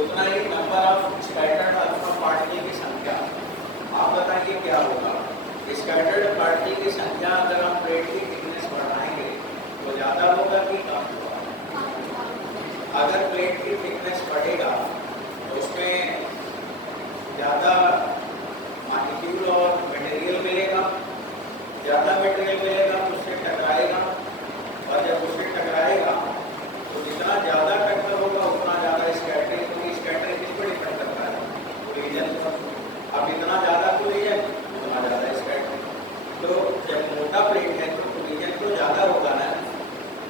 उतना ही number of scattered alpha particle की संख्या। आप बताइए क्या होगा? स्कैटर्ड पार्टिकल की संख्या अगर हम प्लेट की थिकनेस बढ़ाएंगे तो ज़्यादा होगा कि कम होगा? अगर प्लेट की थिकनेस बढ़ेगा तो उसमें ज़्यादा मॉलिक्यूल और मटेरियल मिलेगा, ज़्यादा मटेरियल मिलेगा तो उससे टकराएगा, और जब उससे टकराएगा तो जितना ज़्यादा टक्कर होगा उतना ज़्यादा स्कैटरिंग होगी। स्कैटरिंग किस पर डिपेंड करता है? कोलिजन पर। अब इतना ज़्यादा कोलिजन उतना ज़्यादा स्कैटरिंग। तो जब मोटा प्लेट है तो कोलिजन तो ज़्यादा होगा ना,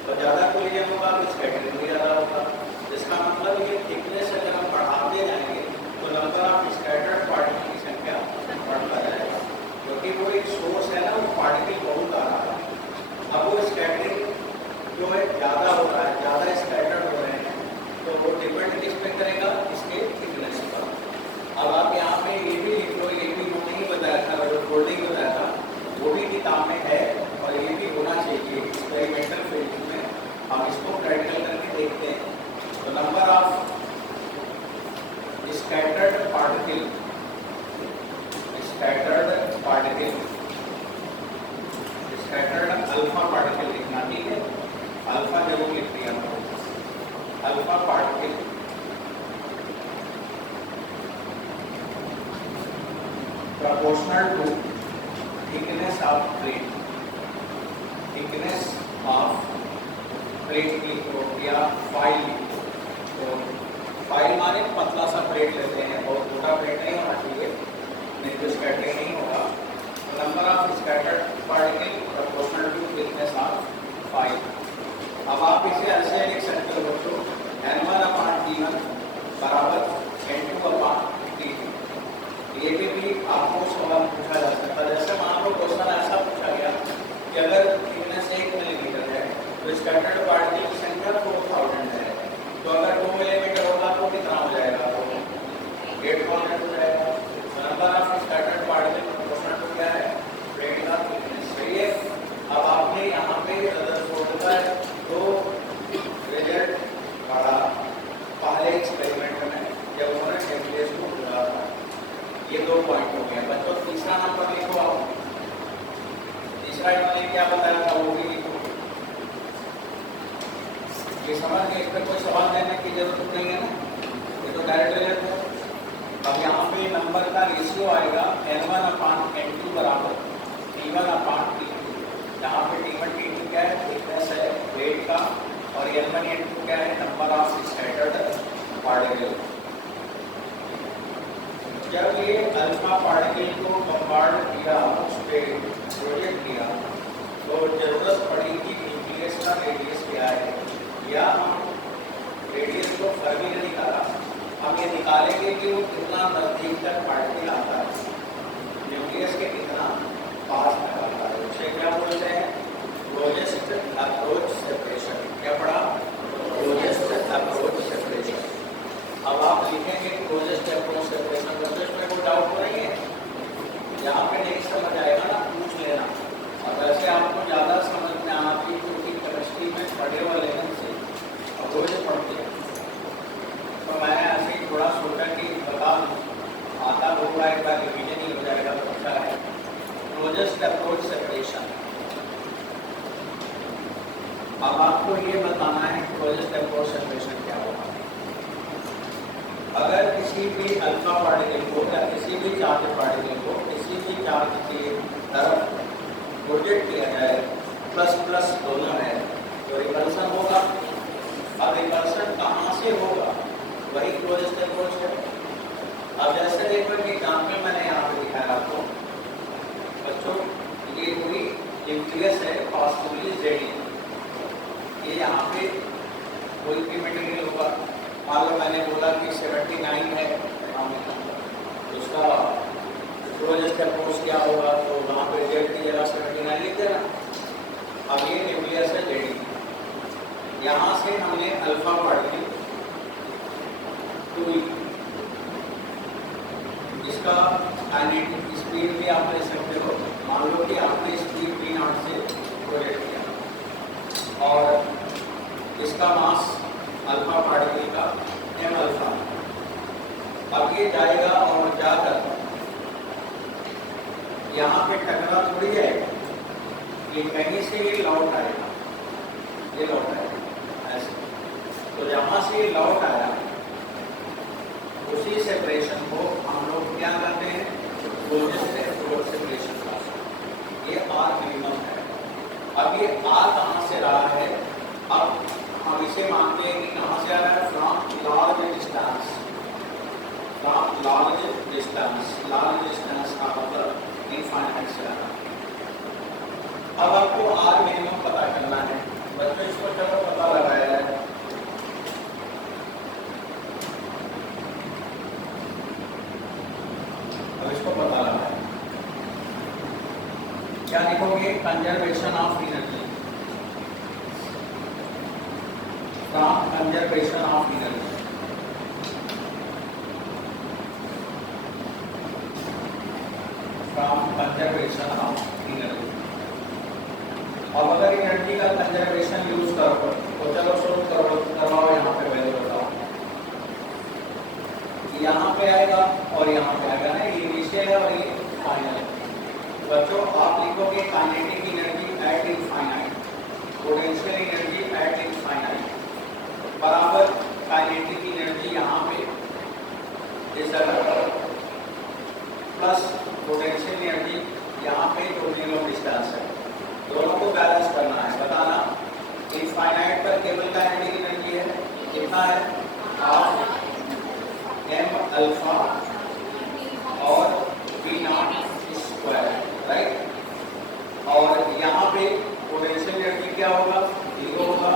और ज़्यादा कोलिजन होगा तो स्कैटरिंग भी ज़्यादा होगा। इसका मतलब ये थिकनेस अगर हम बढ़ाते जाएंगे तो नंबर ऑफ स्कैटर्ड पार्टिकल की संख्या बढ़ता जाएगा, क्योंकि वो एक सोर्स है ना, वो पार्टिकल बहुत आ रहा है। अब वो स्कैटरिंग जो है ज़्यादा हो रहा है, ज़्यादा स्कैटर्ड हो रहे हैं, तो वो डिपेंड किस पे करेगा? इसके थिकनेस पर। अब आप यहाँ पे ये भी लिख लो, ये भी वो नहीं बताया था, जो फोल्डिंग बताया था वो भी किताब में है, और ये भी होना चाहिए एक्सपेरिमेंटल फील्ड में। हम इसको प्रैक्टिकल करके देखते हैं। तो number of scattered particle alpha particle लिखना, ठीक है? अल्फा जरूर लिख दिया alpha particle proportional to thickness of plate, thickness of plate की तो या फाइल। तो फाइल माने पतला सा प्लेट लेते हैं, बहुत मोटा प्लेट नहीं होना चाहिए, नहीं तो स्कैटरिंग नहीं होगा। Number of scattered particle proportional to thickness of foil. अब आप इसे ऐसे लिख सकते हो बच्चों, n1/t1 बराबर n2/t2। ये भी आपको सवाल पूछा जा सकता है। जैसे मान लो क्वेश्चन ऐसा पूछा गया कि अगर थिकनेस 1 मिलीमीटर है तो स्कैटर्ड पार्टिकल की संख्या 4000 है, तो अगर 2 मिलीमीटर होगा तो कितना हो जाएगा? तो 8000 हो जाएगा। Number of scattered particle proportional to क्या है? प्लेट का थिकनेस। सही है। अब आपने यहाँ पे दो रिजल्ट पढ़ा पहले एक्सपेरिमेंट में जब उन्होंने न्यूक्लियस को ढूंढा था। ये 2 पॉइंट हो गया बच्चों। तीसरा नंबर लिखो आप। तीसरा इन्होंने क्या बताया था वो भी लिखो। ये समझ गए? इस पर कोई सवाल देने की जरूरत नहीं है ना, ये तो डायरेक्ट रिजल्ट है। अब यहाँ पे नंबर का रेशियो आएगा n1/n2 बराबर t1/t2। यहाँ पे t1 t2 क्या है? थिकनेस है प्लेट का, और n1 n2 क्या है? Number of scattered particle. जब ये अल्फा पार्टिकल को बम्बार्ड किया, उस पर प्रोजेक्ट किया, तो जरूरत पड़ी कि न्यूक्लियस का रेडियस क्या है, या हम रेडियस को फर्मी ने निकाला, हम ये निकालेंगे कि वो कितना नजदीक तक पार्टिकल आता है, न्यूक्लियस के कितना पास तक आता है। उसे क्या बोलते हैं? Closest approach separation. क्या पढ़ा? Closest approach separation. अब आप लिखेंगे क्लोजेस्ट अप्रोच सेपरेशन, तो इसमें कोई डाउट तो नहीं है? यहाँ पे नहीं समझ आएगा ना, पूछ लेना। और वैसे आपको ज़्यादा समझ में आना चाहिए, क्योंकि केमिस्ट्री में पढ़े वाले से अप्रोच पढ़ते हैं। तो मैं ऐसे ही थोड़ा सोचा कि बता दूँ, आता होगा एक बार रिविजन ही हो जाएगा तो अच्छा है। Closest approach separation. अब आपको ये बताना है क्लोजेस्ट अप्रोच सेपरेशन क्या होगा। अगर किसी भी अल्फा पार्टिकल को या किसी भी चार्ज पार्टिकल को किसी भी चार्ज की तरफ प्रोजेक्ट किया जाए, प्लस प्लस दोनों है, तो रिपल्सन होगा। अब रिपल्सन कहाँ से होगा? वही क्लोजेस्ट अप्रोच है। अब जैसे देखो कि एग्जाम्पल मैंने यहाँ पे दिखाया आपको बच्चों, ये हुई न्यूक्लियस है, पॉसिबली जेडी। ये यहाँ पे कोई भी मटेरियल होगा, मान लो मैंने बोला कि 79 है, उसका क्लोजेस्ट अप्रोच क्या होगा? तो वहाँ पे जेड की जगह 79 लिख देना। अब ये न्यूक्लियस है जेडी, यहाँ से हमने अल्फा पार्टिकल 2, इसका काइनेटिक स्पीड भी आप ले सकते हो। मान लो कि आपने स्पीड v0 से प्रोजेक्ट किया, और इसका मास अल्फा पार्टिकल का m अल्फा, ये जाएगा और जाकर यहाँ पे टकरा थोड़ी जाएगा, ये कहीं से ये लौट आएगा, ये लौट आएगा ऐसे। तो जहाँ से ये लौट आया उसी सेपरेशन को हम लोग क्या करते हैं, सेपरेशन का, ये आर मिनिमम है। अब ये आर कहाँ से रहा है, अब हम इसे मानते हैं कि कहाँ से आ रहा है, from large distance, from large distance, large distance का मतलब इनफाइनाइट से आ रहा है। अब आपको आर मिनिमम पता करना है बच्चों, इसको चलो पता लगाया जाए। अब इसको पता लगाया, क्या लिखोगे, conservation of energy, from conservation of energy, from conservation of energy. अब अगर एनर्जी का कंजर्वेशन यूज करो तो चलो सोल्व करवाओ, यहाँ पे वैल्यू बताओ, यहाँ पे आएगा और यहाँ पे आएगा ना, ये इनिशियल है और ये फाइनल है। बच्चों आप लिखोगे kinetic energy at infinite, potential energy at infinite बराबर काइनेटिक एनर्जी यहाँ पे प्लस पोटेंशियल एनर्जी यहाँ पे जो मिनिमम डिस्टेंस है, दोनों को बैलेंस करना है। बताना इनफाइनाइट पर केवल काइनेटिक एनर्जी है, कितना है, हाफ एम अल्फा और वी नॉट स्क्वायर, राइट। और यहाँ पे पोटेंशियल एनर्जी क्या होगा, 0 होगा,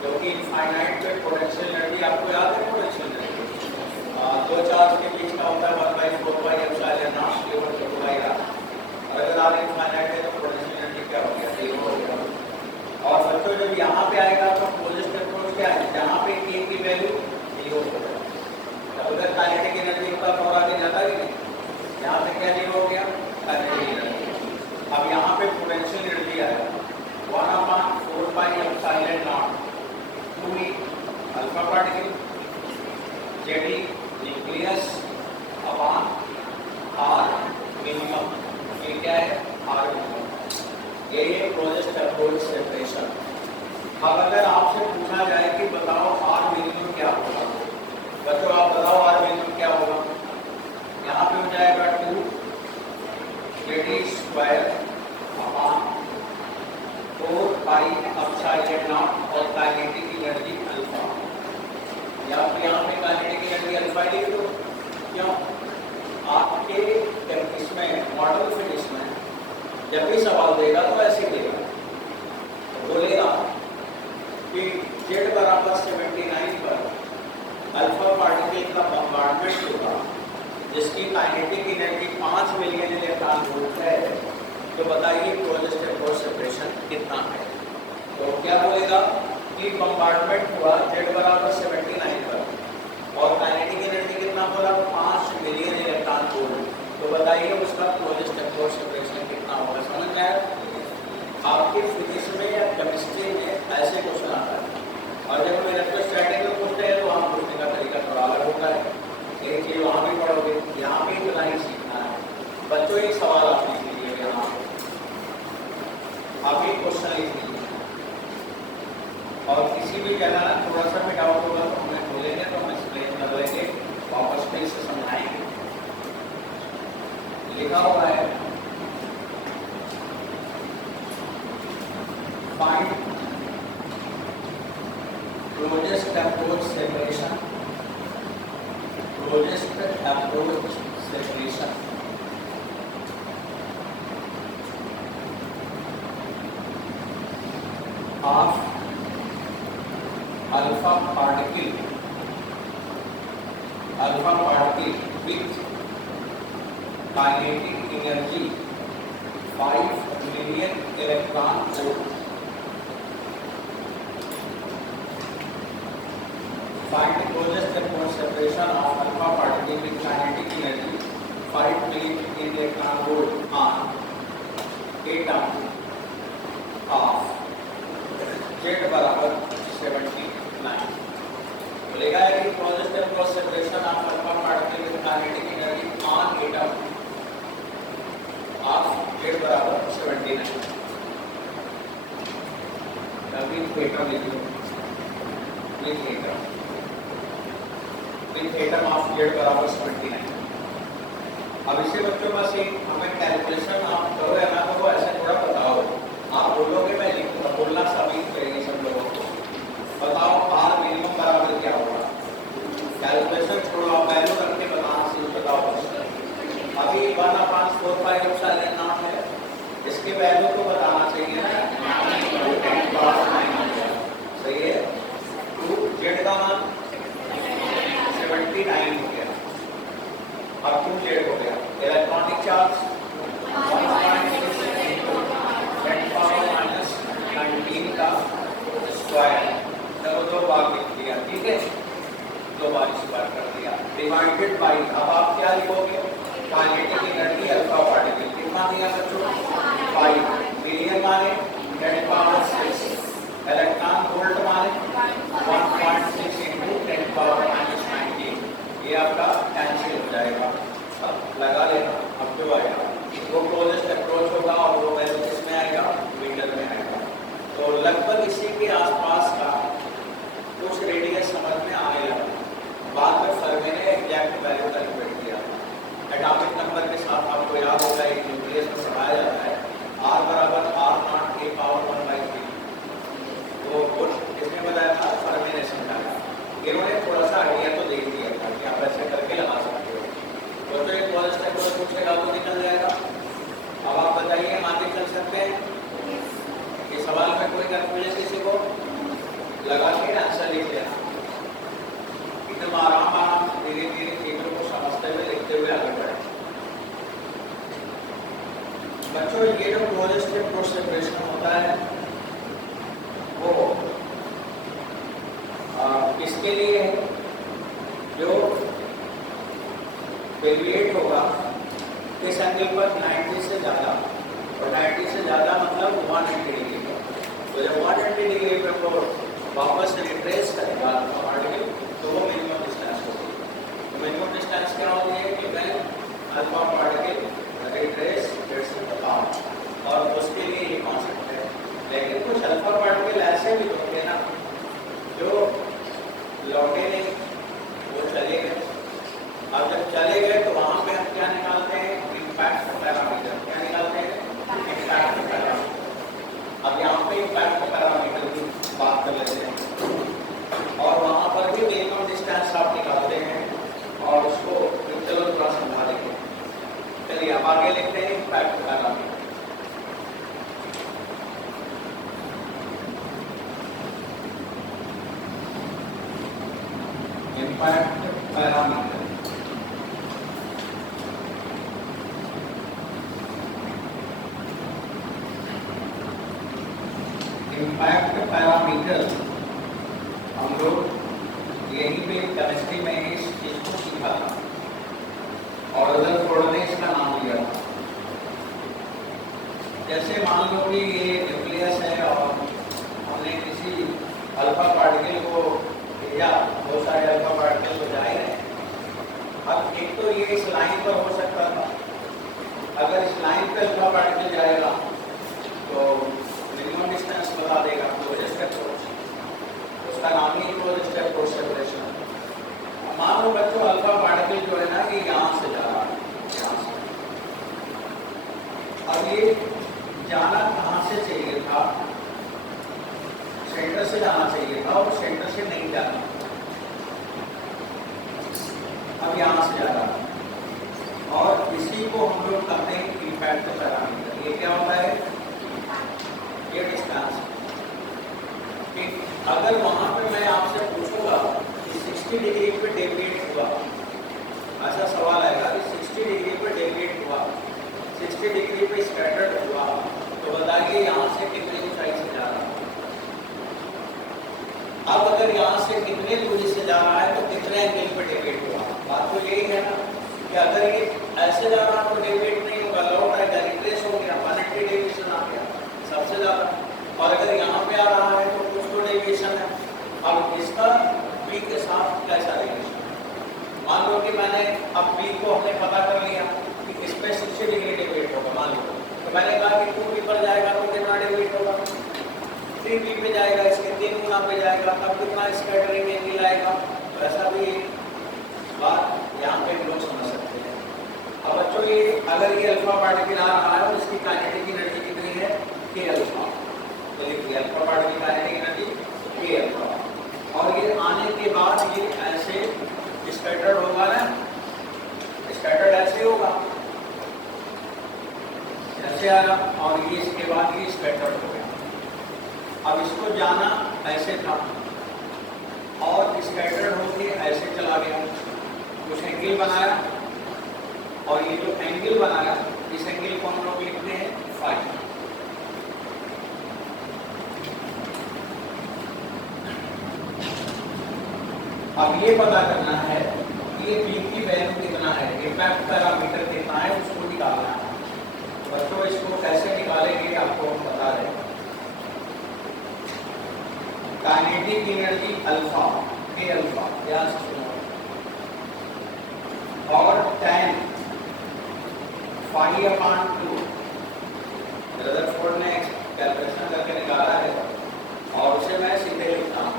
क्योंकि इनफाइनाइट पे पोटेंशियल एनर्जी आपको याद है, पोटेंशियल एनर्जी दो चार्ज के बीच का होता है 1/4πε0 केवल चौड़ाई। अगर आप इनफाइनाइट है तो पोटेंशियल एनर्जी क्या हो गया, 0 हो गया। और बच्चों जब यहाँ पे आएगा तो क्लोजेस्ट अप्रोच क्या है, जहाँ पे k की वैल्यू 0 हो गया, उधर काइनेटिक एनर्जी का और आगे जाता है नहीं, यहाँ पे क्या 0 हो गया, काइनेटिक एनर्जी। अब यहाँ पे पोटेंशियल एनर्जी आएगा 1/4πε0 2e alpha particle Z e nucleus upon r minimum, ये क्या है, आर मिनिमम। ये क्लोजेस्ट अप्रोच सेपरेशन। अब अगर आपसे पूछा जाए कि बताओ आर मिनिमम क्या होगा, बच्चों आप बताओ आर मिनिमम क्या होगा, यहाँ पे हो जाएगा 2 जेडी स्क्वायर अपॉन 4πε0 और काइनेटिक एनर्जी अल्फा, या फिर यहाँ पे काइनेटिक एनर्जी अल्फा लिख दो। क्यों, आपके इसमें मॉडल फिजिक्स में जब भी सवाल देगा तो ऐसे देगा, तो बोलेगा कि जेड बराबर 79 पर अल्फा पार्टिकल का बम्बार्डमेंट होगा जिसकी kinetic energy 5 million electron volt है, तो बताइए क्लोजेस्ट अप्रोच सेपरेशन कितना है। तो क्या बोलेगा कि बम्बार्डमेंट हुआ जेड बराबर 79 पर और काइनेटिक एनर्जी कितना बोला, 5 मिलियन इलेक्ट्रॉन वोल्ट, तो बताइए उसका क्लोजेस्ट अप्रोच सेपरेशन कितना होगा। समझ में आया, आपके फिजिक्स में या केमिस्ट्री में ऐसे क्वेश्चन आता है, और जब कोई इलेक्ट्रोस्टैटिक में पूछते हैं तो वहाँ पूछने का तरीका थोड़ा अलग होता है, एक चीज वहाँ भी पढ़ोगे, यहाँ भी इतना ही सीखना है। बच्चों एक सवाल आप लिख लीजिए, यहाँ आप एक क्वेश्चन लिख लीजिए, और किसी भी जगह ना थोड़ा सा भी डाउट होगा तो हमें बोलेंगे तो हम एक्सप्लेन कर लेंगे, वापस फिर से समझाएंगे। लिखा हुआ है find closest approach separation, closest approach separation of alpha particle with kinetic energy 5 million electron volt. Find the closest approach separation of alpha particle with kinetic energy 5 million electron volt on atom of Z बराबर 79। बोलेगा कि closest approach separation of alpha particle with kinetic with atom of Z बराबर 79। अब इसे बच्चों बस एक हमें कैलकुलेशन आप करो या ना करो ऐसे थोड़ा बताओ, आप बोलोगे मैं लिखूंगा, बोलना साबित करेंगे सब लोगों को। बताओ आर मिनिमम बराबर क्या होगा, कैलकुलेशन छोड़ो, आप वैल्यू करके बताना शुरू बताओ। अभी 1/4πε0 है, इसके वैल्यू को बताना चाहिए ना, सही है। 2 जेड का मान 79 हो गया, अब 2 जेड हो गया। इलेक्ट्रॉनिक चार्ज 1.10⁻⁻19 का स्क्वायर, चलो 2 बार लिख दिया, ठीक है, 2 बार स्क्वायर कर दिया, डिवाइडेड बाई, अब आप क्या लिखोगे, काइनेटिक एनर्जी अल्फा पार्टिकल कितना दिया बच्चों, 5 मिलियन माने 10⁻6, इलेक्ट्रॉन वोल्ट माने 1.6 × 10⁻⁻19, ये आपका कैंसिल हो जाएगा। अब लगा लेना, अब जो आएगा वो क्लोजेस्ट अप्रोच होगा और वो वैल्यू किसमें आएगा, मीटर में आएगा। तो लगभग इसी के आसपास का कुछ रेडियस समझ में आने लगा। बाद में फर्मी ने एग्जैक्ट वैल्यू कैलकुलेट किया। एटॉमिक नंबर के साथ आपको याद होगा एक न्यूक्लियस में पढ़ाया जाता है R बराबर R0 a पावर 1/3, तो वो किसने बताया था, फर्मी ने समझाया। इन्होंने थोड़ा सा आइडिया तो दे दिया था कि आप ऐसे करके लगा सकते हो, तो एक कॉलेज तक कोई पूछेगा तो निकल जाएगा। अब आप बताइए हम आगे चल सकते हैं, ये सवाल में कोई कंफ्यूजन किसी को लगा के आंसर लिख लेना, एकदम आराम से धीरे धीरे चीजों को समझते हुए लिखते हुए आगे बढ़े। बच्चों ये जो क्लोजेस्ट अप्रोच सेपरेशन होता है वो किसके लिए है, जो डेविएट होगा किस एंगल पर, 90 से ज़्यादा, और 90 से ज़्यादा मतलब 180 डिग्री पर। तो जब 180 डिग्री पर वो वापस रिट्रेस करेगा पार्टिकल तो वो मिनिमम डिस्टेंस होगी। तो मिनिमम डिस्टेंस क्या होती है कि मैं alpha particle retrace its path, और उसके लिए ये कॉन्सेप्ट है। लेकिन कुछ अल्फा पार्टिकल ऐसे भी होते हैं ना जो लौटे नहीं, वो चले गए। अब जब चले गए तो वहाँ पे हम क्या निकालते हैं, इम्पैक्ट पैरामीटर। क्या निकालते हैं, इम्पैक्ट पैरामीटर। अब यहाँ पे इम्पैक्ट पैरामीटर की बात कर लेते हैं, और वहाँ पर भी मिनिमम डिस्टेंस आप निकालते हैं, और उसको चलो थोड़ा समझा देंगे। चलिए अब आगे लिखते हैं impact parameter. Impact parameter impact parameter हम लोग यहीं पे केमिस्ट्री में इस चीज को सीखा था, और उधर थोड़ा ने इसका नाम लिया था। जैसे मान लो कि ये न्यूक्लियस है और हमने किसी अल्फा पार्टिकल को भेजा, बहुत सारे अल्फा पार्टिकल को जाए हैं। अब एक तो ये इस लाइन पर हो सकता था, अगर इस लाइन पर अल्फा पार्टिकल जाएगा तो मिनिमम डिस्टेंस बता देगा, क्लोजेस्ट अप्रोच, उसका नाम ही क्लोजेस्ट अप्रोच सेपरेशन। मान लो बच्चों अल्फा पार्टिकल जो है ना कि यहाँ से जा रहा है, यहाँ से। अब ये जाना कहाँ से चाहिए था, सेंटर से जाना चाहिए था, और सेंटर से नहीं जाना, अब यहाँ से जा रहा है। और इसी को हम लोग कहते हैं इम्पैक्ट पैरामीटर। ये क्या होता है, ये डिस्टेंस। अगर वहां पे मैं आपसे पूछूंगा कि 60 डिग्री पे डेविएट हुआ, ऐसा सवाल आएगा कि 60 डिग्री पे डेविएट हुआ, 60 डिग्री पे स्कैटर्ड हुआ, तो बताइए यहाँ से कितनी ऊंचाई से जा रहा है। अब अगर यहाँ से कितने दूरी से जा रहा है तो कितने एंगल पे डेविएट हुआ। बात तो यही है ना कि अगर ये ऐसे जा रहा है तो डेविएट नहीं होगा, लौट आएगा, रिट्रेस हो गया, 180 डेविएशन आ गया सबसे ज्यादा। और अगर यहाँ पे आ रहा है तो कुछ तो डेविएशन है। अब इसका बी के साथ कैसा डेविएशन, मान लो कि मैंने अब बी को हमने पता कर लिया कि इसमें 60 डिग्री डेविएट होगा, मान लो तो मैंने कहा कि 2 बी पर जाएगा तो कितना डेविएट होगा, 3 बी पे जाएगा, इसके 3 गुना पे जाएगा, तब कितना स्कैटरिंग एंगल आएगा। तो ऐसा भी अगर ये अल्फा पार्टिकल आ रहा है और इसकी काइनेटिक एनर्जी कितनी है के अल्फा, तो लिखिए अल्फा पार्टिकल काइनेटिक एनर्जी के अल्फा। और ये आने के बाद ये ऐसे स्कैटर्ड होगा ना, स्कैटर्ड ऐसे होगा ऐसे आया और ये इसके बाद ये स्कैटर्ड हो गया। अब इसको जाना ऐसे था और स्कैटर्ड होके ऐसे चला गया, कुछ एंगल बनाया और ये जो एंगल बनाया इस एंगल को हम लोग लिखते हैं फाई। अब ये पता करना है कि ये बी की वैल्यू कितना है, इम्पैक्ट पैरामीटर कितना है, उसको निकालना है। बच्चों इसको कैसे निकालेंगे आपको हम बता रहे हैं। काइनेटिक एनर्जी अल्फा के अल्फा ध्यान से सुनो, और tan फाई अपान 2 रदरफोर्ड ने कैलकुलेशन करके निकाला है और उसे मैं सीधे लिखता हूँ।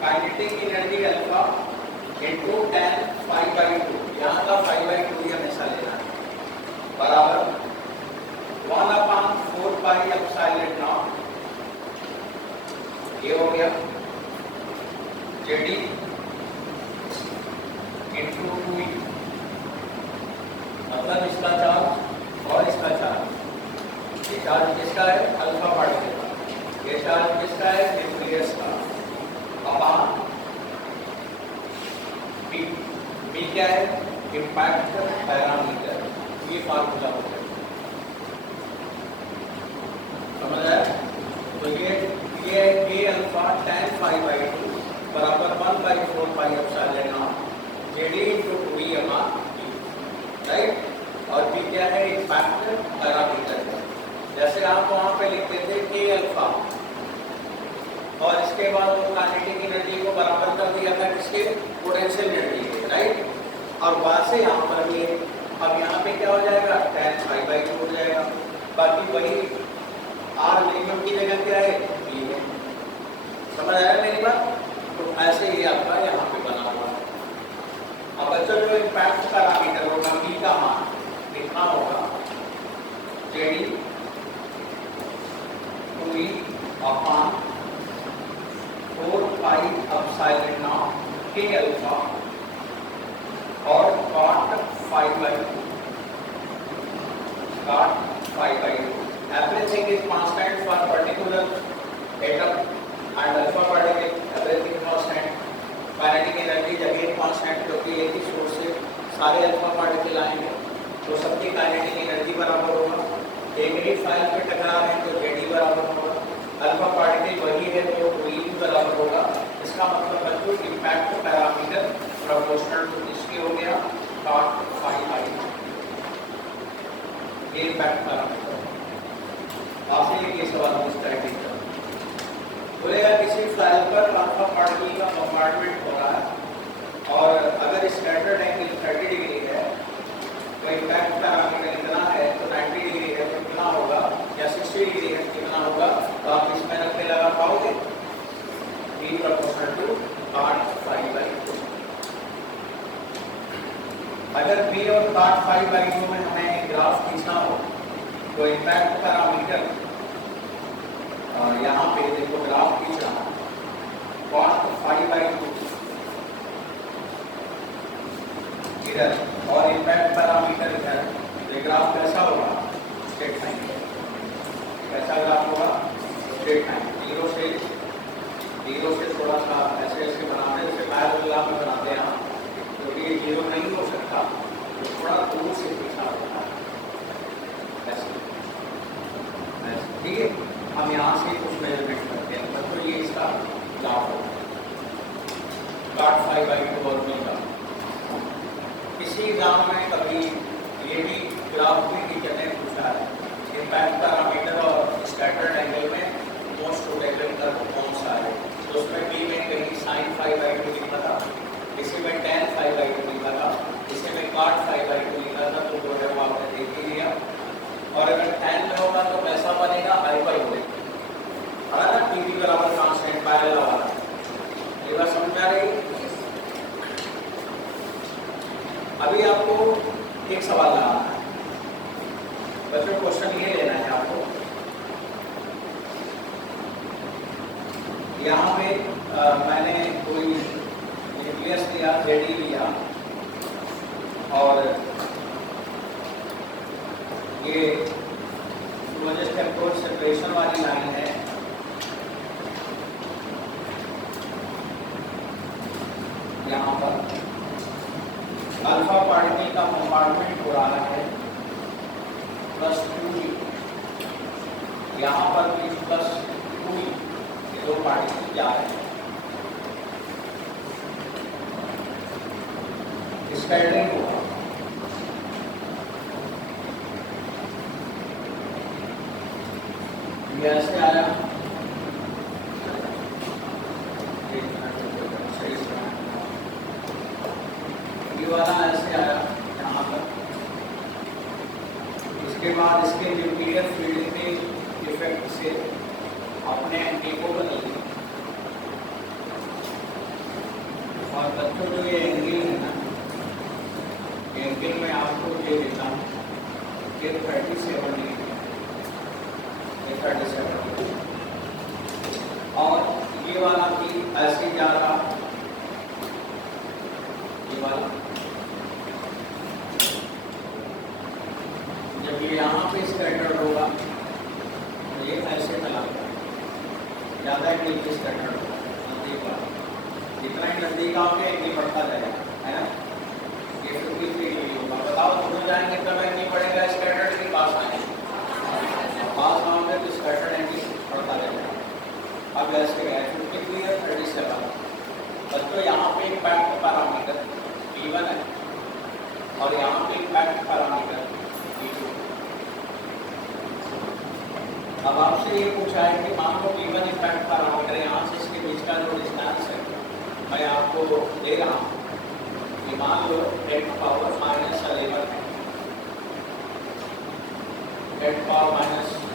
Kinetic energy alpha into tan phi by 2, यहाँ का फाई बाई 2 हमेशा लेना है, बराबर 1/4 पाई एप्सिलॉन नॉट, ये हो गया जेडी इंटू 2e, मतलब इसका चार्ज और इसका चार्ज। ये चार्ज किसका है अल्फा पार्टिकल का, ये चार्ज किसका है न्यूक्लियस का, अपॉन बी। बी क्या है इम्पैक्ट पैरामीटर, ये फार्मूला हो गया, समझ आया। तो ये के अल्फा tan फाई बाई 2 बराबर 1/4 pi epsilon naught Z e into 2e upon b, right. और बी क्या है इम्पैक्ट पैरामीटर, जैसे आप वहां पे लिखते थे के अल्फा और इसके बाद वो काइनेटिक एनर्जी को बराबर कर दिया था किसके पोटेंशियल एनर्जी के, राइट। और वहां से यहाँ पर भी अब यहाँ पे क्या हो जाएगा tan फाई बाई 2 हो जाएगा, बाकी वही आर मिनिमम की जगह क्या है बी है, समझ आया मेरी बात। तो ऐसे ही आपका यहाँ पे बना हुआ है। अब बच्चों जो इम्पैक्ट पैरामीटर होगा बी का मान कितना होगा, Z e 2e upon 4 pi epsilon naught के अल्फा और cot phi by 2, cot phi by 2। Everything is constant for particular atom and alpha particle, everything constant. Kinetic energy again constant, क्योंकि एक ही source से सारे अल्फा पार्टिकल आएंगे तो सबकी kinetic energy बराबर होगा। एक ही फाइल पे टकरा रहे हैं तो जेडी बराबर होगा, अल्फा पार्टिकल वही है तो ई भी बराबर होगा। इसका मतलब बच्चों इम्पैक्ट पैरामीटर प्रोपोर्शनल टू इसके हो गया cot फाई बाई 2, ये इम्पैक्ट पैरामीटर। आपसे ये सवाल पूछता है टीचर, बोलेगा किसी फ्लाइल पर अल्फा पार्टिकल का बम्बार्डमेंट हो रहा है और अगर स्कैटर्ड एंगल 30 डिग्री है तो इम्पैक्ट पैरामीटर इतना है, तो 90 डिग्री है तो कितना होगा, या 60 डिग्री है कितना होगा, तो आप इसमें रख के लगा पाओगे b proportional to cot phi by 2। अगर बी और cot फाई बाई 2 में हमें ग्राफ खींचना हो तो इम्पैक्ट पैरामीटर यहाँ पे देखो ग्राफ खींच रहा है cot फाई बाई 2 इधर और इम्पैक्ट पैरामीटर इधर, ये ग्राफ कैसा होगा स्ट्रेट लाइन, कैसा ग्राफ होगा स्ट्रेट लाइन, जीरो से थोड़ा सा ऐसे ऐसे बनाते हैं, जैसे पैरेलल में बनाते हैं, क्योंकि ये जीरो नहीं हो सकता तो थोड़ा दूर से खींचा होता है ऐसे, ठीक है। हम यहाँ से कुछ मेजरमेंट करते हैं तो ये इसका ग्राफ होगा cot फाई बाई 2 और बी का। किसी एग्जाम में कभी ये भी ग्राफ भी टीचर ने पूछा है, इम्पैक्ट पैरामीटर और स्कैटर्ड एंगल में मोस्ट रोटेटेड कर्व कौन सा है, तो उसमें बी में कहीं sin फाई बाई 2 लिखा था, इसी में tan फाई बाई 2 लिखा था, इसी में cot फाई बाई 2 लिखा था, तो जो है वो आपने देख ही लिया। और अगर tan में होगा तो कैसा बनेगा हाइपरबोलिक, है ना, टीवी बराबर कांस्टेंट पैरेलल वाला। ये बात समझ आ रही है। अभी आपको एक सवाल लगाना है, बच्चों क्वेश्चन ये लेना है आपको, यहाँ पे मैंने कोई न्यूक्लियस लिया, जेडी लिया, और ये क्लोजेस्ट अप्रोच सेपरेशन वाली लाइन है। यहाँ पर अल्फा पार्टिकल का कंपार्टमेंट हो रहा है +2e, यहाँ पर भी +2e, ये दो पार्टिकल जा रहे हैं। स्कैटरिंग हुआ, ये ऐसे आया, ये वाला ऐसे आया यहाँ पर। इसके बाद इसके न्यूक्लियर फील्ड के इफेक्ट से अपने एंटीपोड नहीं, और बच्चों जो ये एंगल है ना, एंगल में आपको ये देता हूँ कि 37 डिग्री, 37, और ये वाला भी ऐसे जा रहा, ये वाला जब ये यहाँ पे स्कैटर्ड होगा तो ये ऐसे चला ज़्यादा नीचे स्कैटर्ड होगा, नजदीक वाला जितना ही नजदीक आओगे इतनी बढ़ता जाएगा, है ना। ये 53 डिग्री होगा। बताओ दोनों जाएंगे तब नहीं पड़ेगा, स्कैटर्ड के पास आएंगे, पास आओगे तो स्कैटर्ड एंगल बढ़ता जाएगा। अब ऐसे गए 53 और 37। बच्चों यहाँ पे इम्पैक्ट पैरामीटर P1 है और यहाँ पे इम्पैक्ट पैरामीटर P2। अब आपसे ये पूछा है कि मान लो P1 इम्पैक्ट पैरामीटर, यहाँ से इसके बीच का जो डिस्टेंस है मैं आपको दे रहा हूँ कि मान लो 10⁻⁻11 है, 10⁻⁻11